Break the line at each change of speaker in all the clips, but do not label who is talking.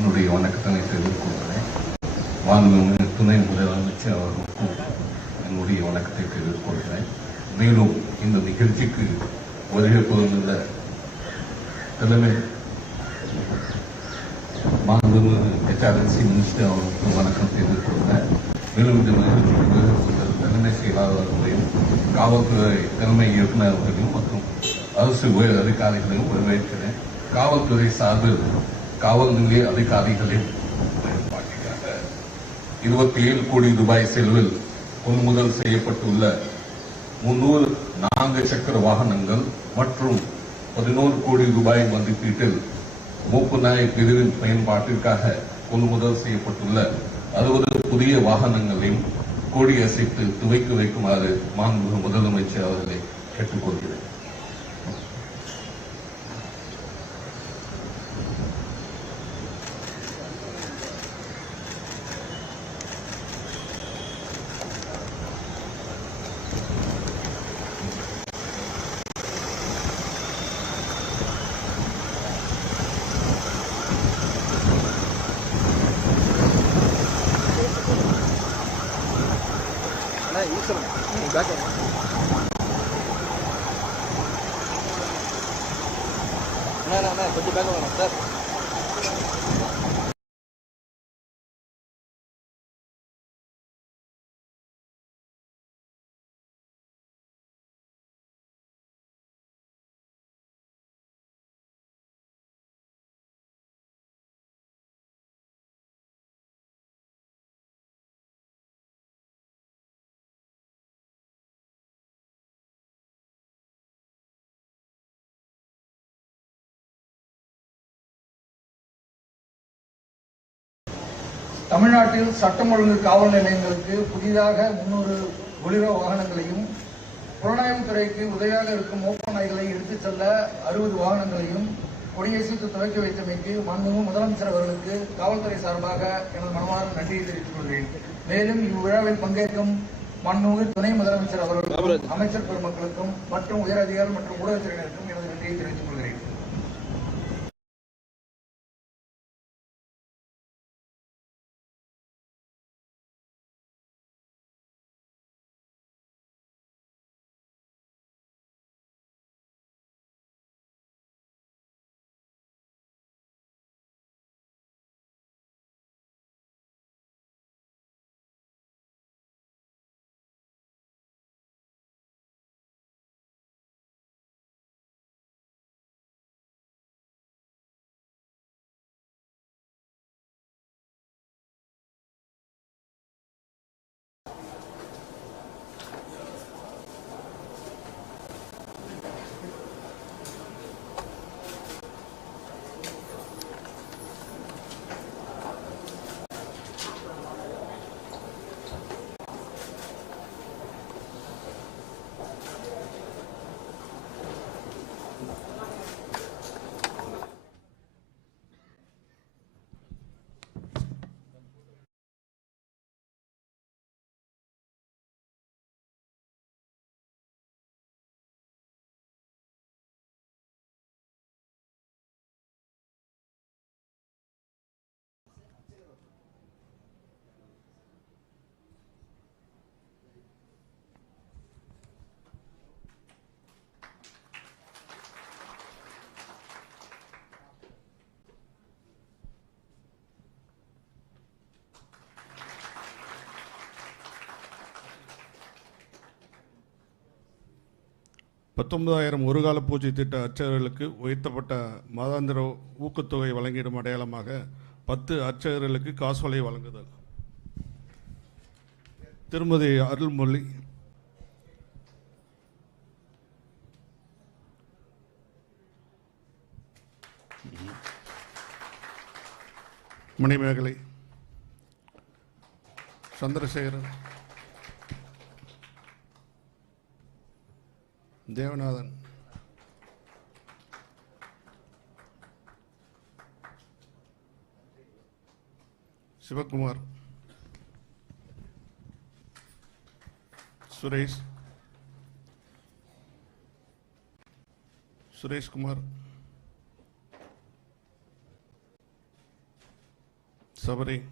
என்னுடைய வணக்கத்தினை தெரிவித்துக் கொள்கிறேன் மாண்புமிகு துணை முதலமைச்சர் அவர்களுக்கும் என்னுடைய வணக்கத்தை தெரிவித்துக் கொள்கிறேன் மேலும் இந்த நிகழ்ச்சிக்கு வருகை புரிந்துள்ள தலைமை மாண்புமிகு ஹெச்ஆர்என்சி மினிஸ்டர் அவர்களுக்கு வணக்கம் தெரிவித்துக் கொள்கிறேன் மேலும் இந்த நிகழ்ச்சிக்கு வருகை புரிந்துள்ள தலைமை செயலாளர்களையும் காவல்துறை தலைமை இயக்குநர்களையும் மற்றும் அரசு உயர் அதிகாரிகளையும் வரவேற்கிறேன். காவல்துறை சார்பில் காவல் நிலைய அதிகாரிகளின் இருபத்தி ஏழு கோடி ரூபாய் செலவில் கொள்முதல் செய்யப்பட்டுள்ள முன்னூறு நான்கு சக்கர வாகனங்கள் மற்றும் பதினோரு கோடி ரூபாய் மதிப்பீட்டில் மூப்பு நாய் பிரிவின் பயன்பாட்டிற்காக கொள்முதல் செய்யப்பட்டுள்ள அறுபது புதிய வாகனங்களையும் கோடி அசைத்து துவைக்கு வைக்குமாறு மாண்புமிகு முதலமைச்சர் அவர்களை கேட்டுக்கொள்கிறேன்.
Look at him. He's back No, no, no. Put it back on, sir.
தமிழ்நாட்டில் சட்டம் ஒழுங்கு காவல் நிலையங்களுக்கு புதிதாக முன்னூறு ஒளிரோ வாகனங்களையும் புலனாய்வு துறைக்கு உதவியாக இருக்கும் மோப்ப நாய்களை எடுத்துச் செல்ல அறுபது வாகனங்களையும் கொடியசைத்து துவக்கி வைத்தமைக்கு மாண்புமிகு முதலமைச்சர் அவர்களுக்கு காவல்துறை சார்பாக எனது மனமார்ந்த நன்றியை தெரிவித்துக் கொள்கிறேன். மேலும் இவ்விழாவில் பங்கேற்கும் மாண்புமிகு துணை முதலமைச்சர் அவர்களுக்கும் அமைச்சர் பெருமக்களுக்கும் மற்றும் உயர் அதிகாரிகள் மற்றும் ஊடகத்துறையினருக்கும் எனது நன்றியை தெரிவித்துக் கொள்கிறேன்.
பத்தொன்பதாயிரம் ஒருகால பூஜை திட்ட அர்ச்சகர்களுக்கு உயர்த்தப்பட்ட மாதாந்திர ஊக்கத்தொகை வழங்கிடும் அடையாளமாக பத்து அர்ச்சகர்களுக்கு காசோலை வழங்குதல். திருமதி அருள்மொழி. மணிமேகலை. சந்திரசேகரன். தேவநாதன். சிவகுமார். சுரேஷ். சுரேஷ்குமார். சபரி.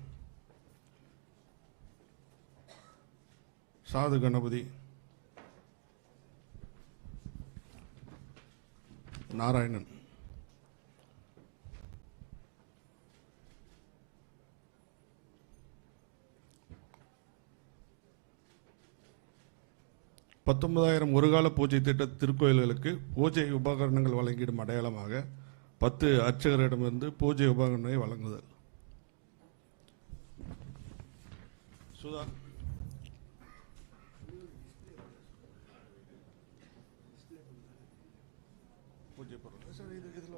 சாது கணபதி. நாராயணன். பத்தொன்பதாயிரம் ஒருகால பூஜை திட்ட திருக்கோயில்களுக்கு பூஜை உபகரணங்கள் வழங்கிடும் அடையாளமாக பத்து அர்ச்சகரிடமிருந்து பூஜை உபகரணங்களை வழங்குதல்.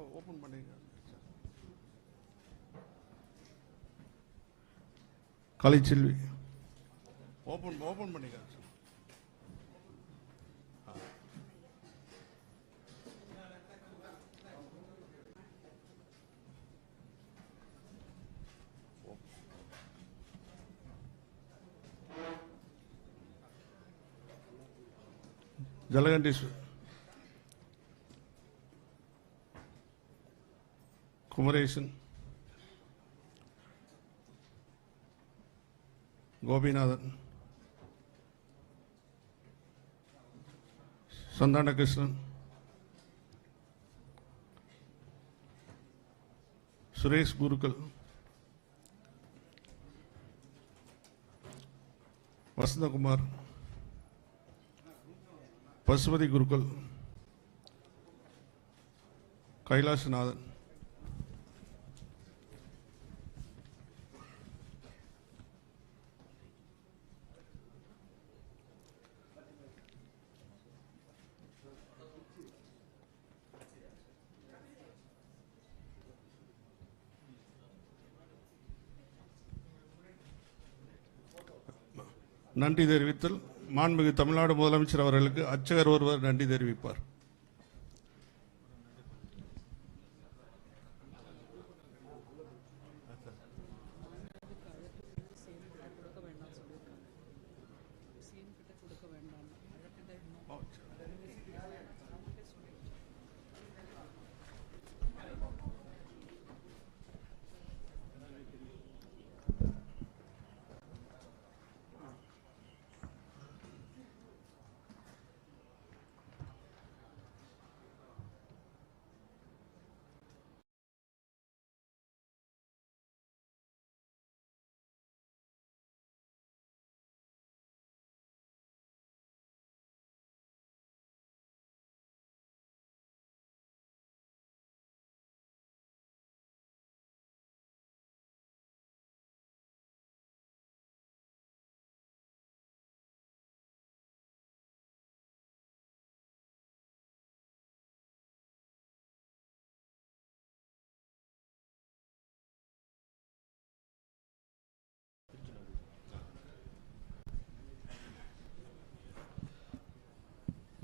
சார் இது இதில் ஓப்பன் பண்ணிங்க கலைச்செல்வி ஓப்பன் ஓப்பன் பண்ணிக்க சார் ஜலகண்டீஸ்வர் குமரேசன் கோபிநாதன் சந்தான கிருஷ்ணன் சுரேஷ் குருக்கள் வசந்தகுமார் பசுபதி குருக்கள் கைலாசநாதன் நன்றி தெரிவித்தல். மாண்புமிகு தமிழ்நாடு முதலமைச்சர் அவர்களுக்கு அர்ச்சகர் ஒருவர் நன்றி தெரிவிப்பார்.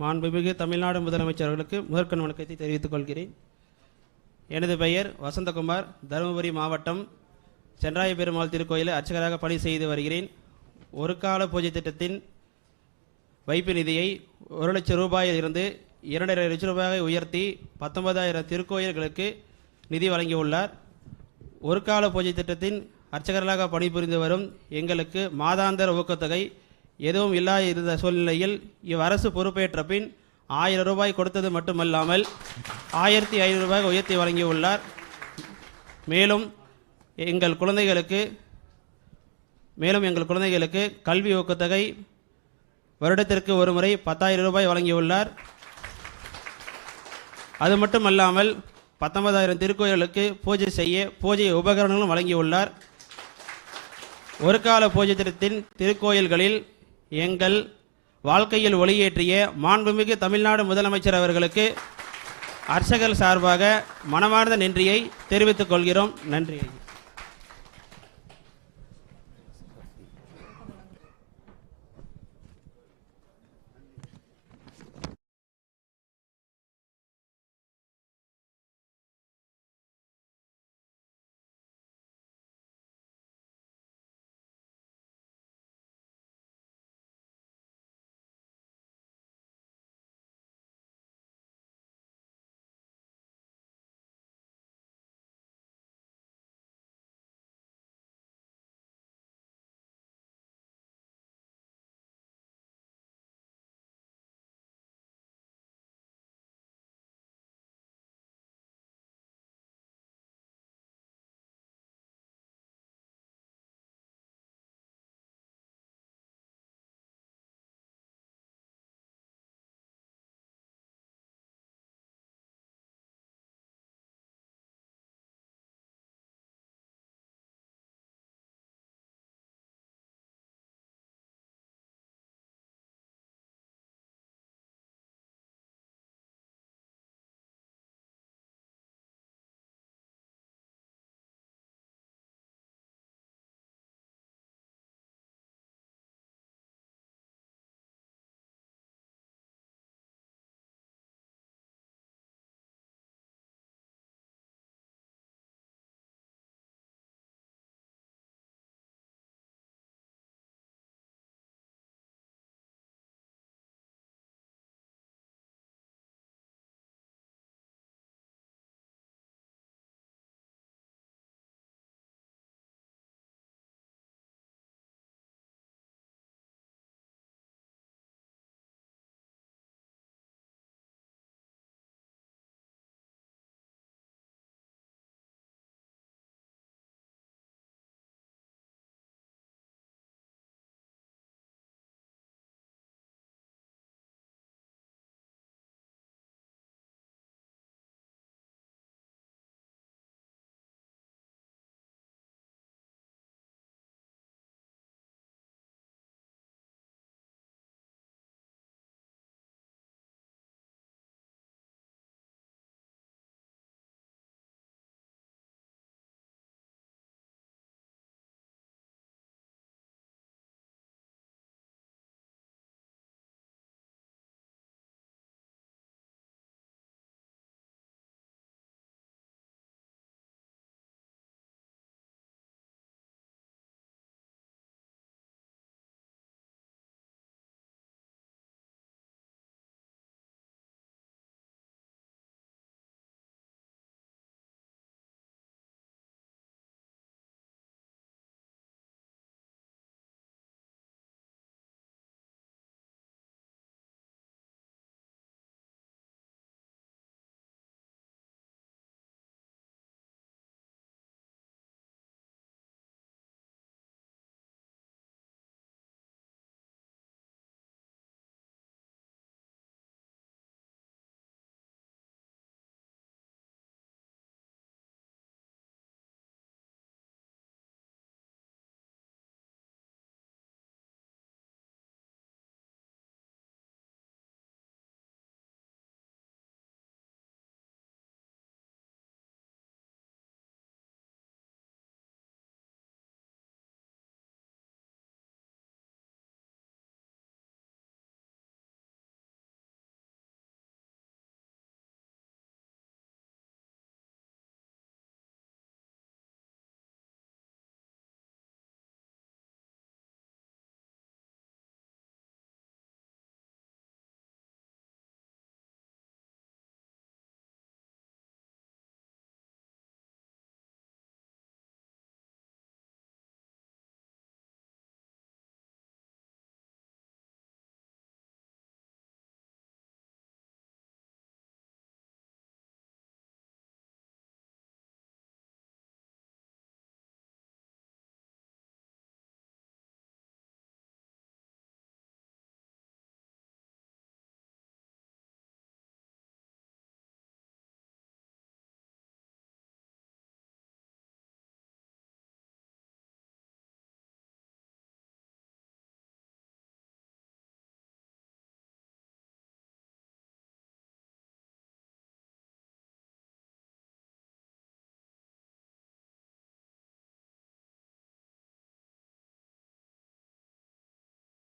மாண்புமிகு தமிழ்நாடு முதலமைச்சர் அவர்களுக்கு முதற்கண் வணக்கத்தை தெரிவித்துக் கொள்கிறேன். எனது பெயர் வசந்தகுமார். தருமபுரி மாவட்டம் சென்றாய பெருமாள் திருக்கோயிலில் அர்ச்சகராக பணி செய்து வருகிறேன். ஒரு கால பூஜை திட்டத்தின் வைப்பு நிதியை ஒரு லட்சம் ரூபாயிலிருந்து இரண்டரை லட்சம் ரூபாயை உயர்த்தி பத்தொன்பதாயிரம் திருக்கோயில்களுக்கு நிதி வழங்கியுள்ளார். ஒரு கால பூஜை திட்டத்தின் அர்ச்சகர்களாக பணிபுரிந்து வரும் எங்களுக்கு மாதாந்திர ஊக்கத்தொகை எதுவும் இல்லா இருந்த சூழ்நிலையில் இவ்வரசு பொறுப்பேற்ற பின் ஆயிரம் ரூபாய் கொடுத்தது மட்டுமல்லாமல் ஆயிரத்தி ஐநூறு ரூபாய் உயர்த்தி வழங்கியுள்ளார். மேலும் எங்கள் குழந்தைகளுக்கு மேலும் எங்கள் குழந்தைகளுக்கு கல்வி ஊக்கத்தொகை வருடத்திற்கு ஒரு முறை பத்தாயிரம் ரூபாய் வழங்கியுள்ளார். அது மட்டுமல்லாமல் பத்தொன்பதாயிரம் திருக்கோயில்களுக்கு பூஜை செய்ய பூஜை உபகரணங்களும் வழங்கியுள்ளார். ஒரு கால பூஜை திட்டத்தின் திருக்கோயில்களில் எங்கள் வாழ்க்கையில் ஒளியேற்றிய மாண்புமிகு தமிழ்நாடு முதலமைச்சர் அவர்களுக்கு அர்ச்சகர் சார்பாக மனமார்ந்த நன்றியை தெரிவித்துக் கொள்கிறோம். நன்றி